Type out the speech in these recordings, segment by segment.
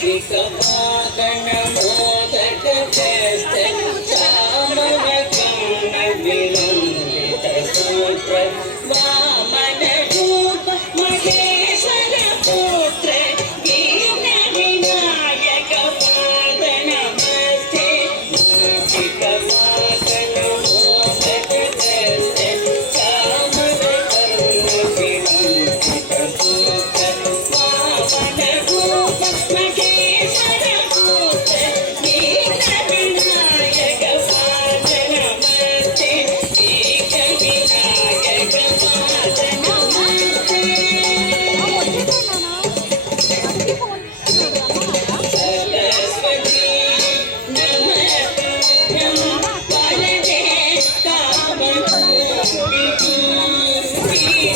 ಶ್ರೀಕವಾದನ ಮೋದಕ ಸಾಮವಕರ್ಣ ವಿಲಂಬಿತ ಸೂತ್ರ ವಾಮನ ರೂಪ ಮಹೇಶ್ವರ ಪುತ್ರ ದೀನ ವಿನಾಯಕ ಪಾದ ನಮಸ್ತೆ ಶ್ರೀಕವಾದನ ಮೋದಕ ಸಾಮವಕರ್ಣ ವಿಲಂಬಿತ ಸೂತ್ರ ವಾಮನ ರೂಪ ಮಹೇಶ್ವರ ಪುತ್ರ ದೀನ ವಿನಾಯಕ ಪಾದ ನಮಸ್ತೆ ಏಕ ವಿನಾಯಕ ಪಾದ ನಮಸ್ತೆ सरस्वती नमस्तुभ्यं वरदे कामरूपिणी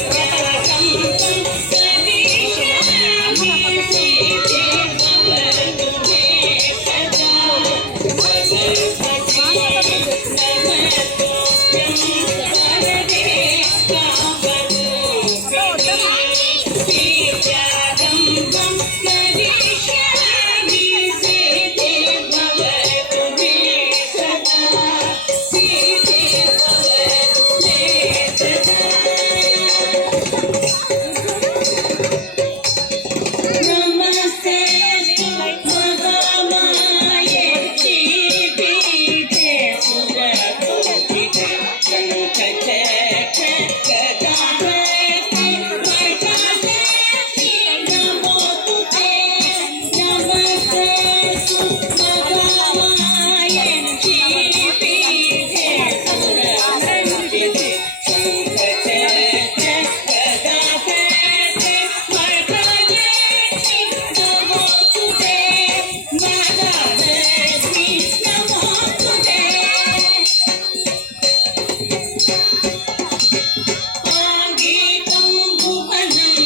विद्यासम्पदं करिष्यामि सिद्धिं भवतु मे सदा सरस्वती नमस्तुभ्यं वरदे कामरूपिणी विद्यासम्पदं करिष्यामि सिद्धिं भवतु मे सदा सिद्धिं भवतु मे सदा नमस्ते महामाये श्रीपीठे सुरपूजिते शङ्खचक्र गदाहस्ते वरदहस्ते नमोस्तुते नमस्ते महामाये श्रीपीठे सुरपूजिते शङ्खचक्र गदाहस्ते वरदहस्ते नमोस्तुते महालक्ष्मी नमोस्तुते आङ्गीकं भुवनं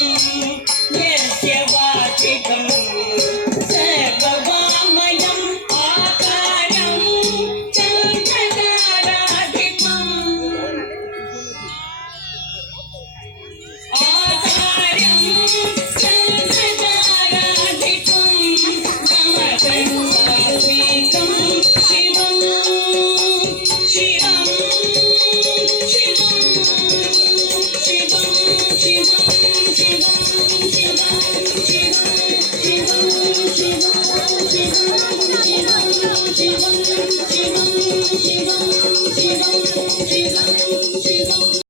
यस्य वाचिकं सर्ववामयम् आकारं चन्द्रताराधिपम् आकारं चन्द्रताराधिपं नमस्कारमेकं शिवं शिवं शिवं शिवं शिवं शिवं शिवं शिवं शिवं शिवं शिवं शिवं शिवं शिवं शिवं शिवं